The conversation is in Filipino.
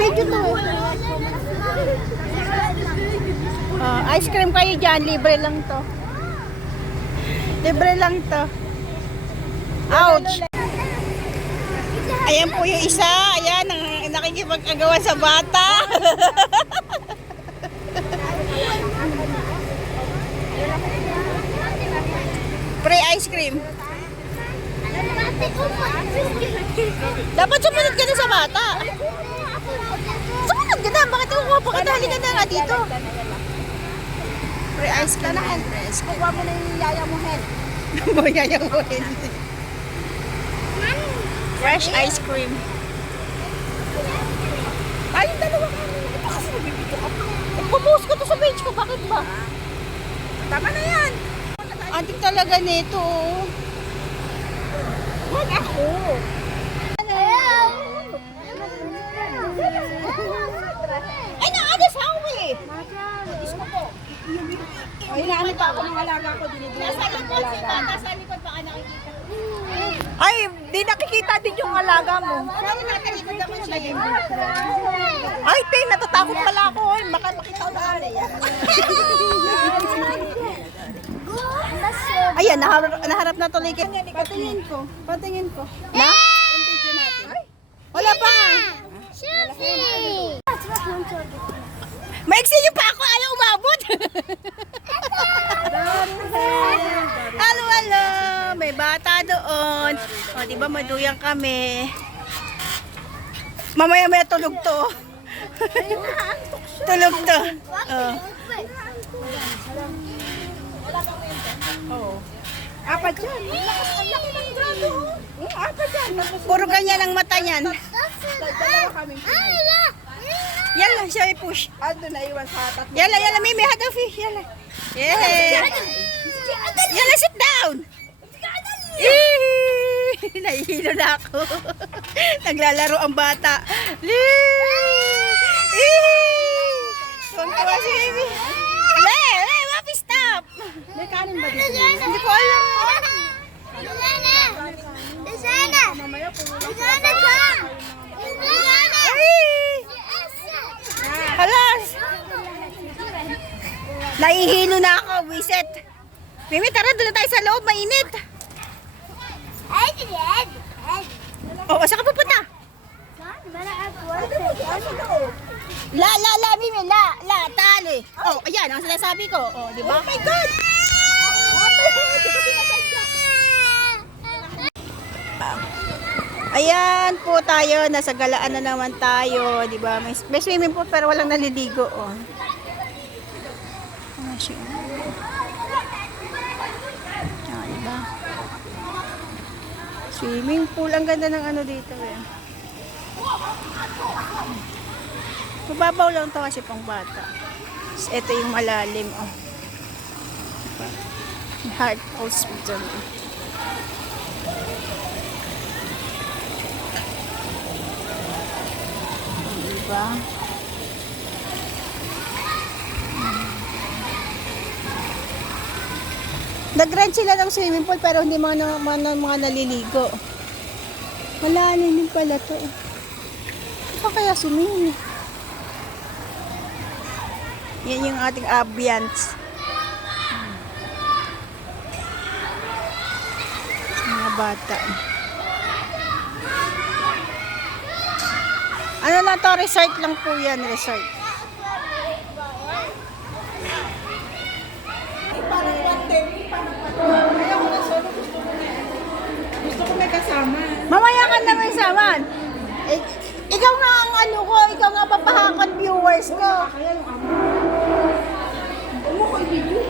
Video to. Ice cream kayo dyan, libre lang to. Libre lang to. Ouch! Ayan po yung isa. Ayan, nakikipag-agawan sa bata. Free ice cream. Dapat sumunod ka na sa bata. Sumunod ka na. Bakit kukuha pa ka? Dali ka na nga dito. Free ice cream. Kukuha mo na yung yaya mo, Hen. Yaya mo, Hen. Fresh ice cream. Tayong dalawa kami. Ito kasi nabibigyo ka pa. Pupost ko to sa page ko. Bakit ba? Tama na yan. Antik talaga nito. Oh. Wag ako. Ay, naadas hawi. Isko po. Ay, naano pa ako ng alaga ko. Nasa likod si ba? Nasa likod baka nakikita. Ay, di nakikita din yung alaga mo. Pero nasa likod naman siya. Ay, te, natatakot pala ako. Ay, baka makita ko na. Ayan, naharap na tuloy kayo. Patingin ko. Patingin ko. Na? Yung video natin. Wala pa. Maiksi niyo pa ako. Ayaw umabot. Halo, halo. May bata doon. O, di ba maduyang kami. Mamaya-maya tulog to. Tulog to. Oh. Apat yan. Ang laki ng grado. Apat yan. Puro ganyan ang mata niyan. Dalawa kami. Yala, siya i-push. Ando na iwan sa hatat. Yala, yala, Mimi, hadafi. Yala. Yeah. Yala, sit down. Nahihilo na ako. Naglalaro ang bata. Tuwang-tuwa si Mimi. Wapi, stop. May kanin ba dito? Hindi ko alam. Mamaya puro lang. Halas. Nahihilo na ako, wiset. Mimi, tara, doon na tayo sa loob, mainit. Saan ka pupunta? La, Mimi, la, tali. Ayan, ang sinasabi ko. Di ba? Oh my God! Ayan po tayo, nasa galaan na naman tayo, di ba? May swimming pool pero walang naliligo, oh. Di ba? Swimming pool, ang ganda ng ano dito, eh. Mababaw lang to kasi pang bata. Ito yung malalim, oh. Diba? Heart Hospital. Diba? Nag-rent sila ng swimming pool pero hindi mga naliligo. Malalim din pala to. Saan kaya swimming? Yan yung ating ambience. Mga bata. Ano na to? Resort lang po yan. Resort. Gusto ko may kasama. Mamaya ka na may saman. Ikaw nga ang ano ko. Ikaw nga papahakot viewers ko. Kaya yung amo. Umukoy video.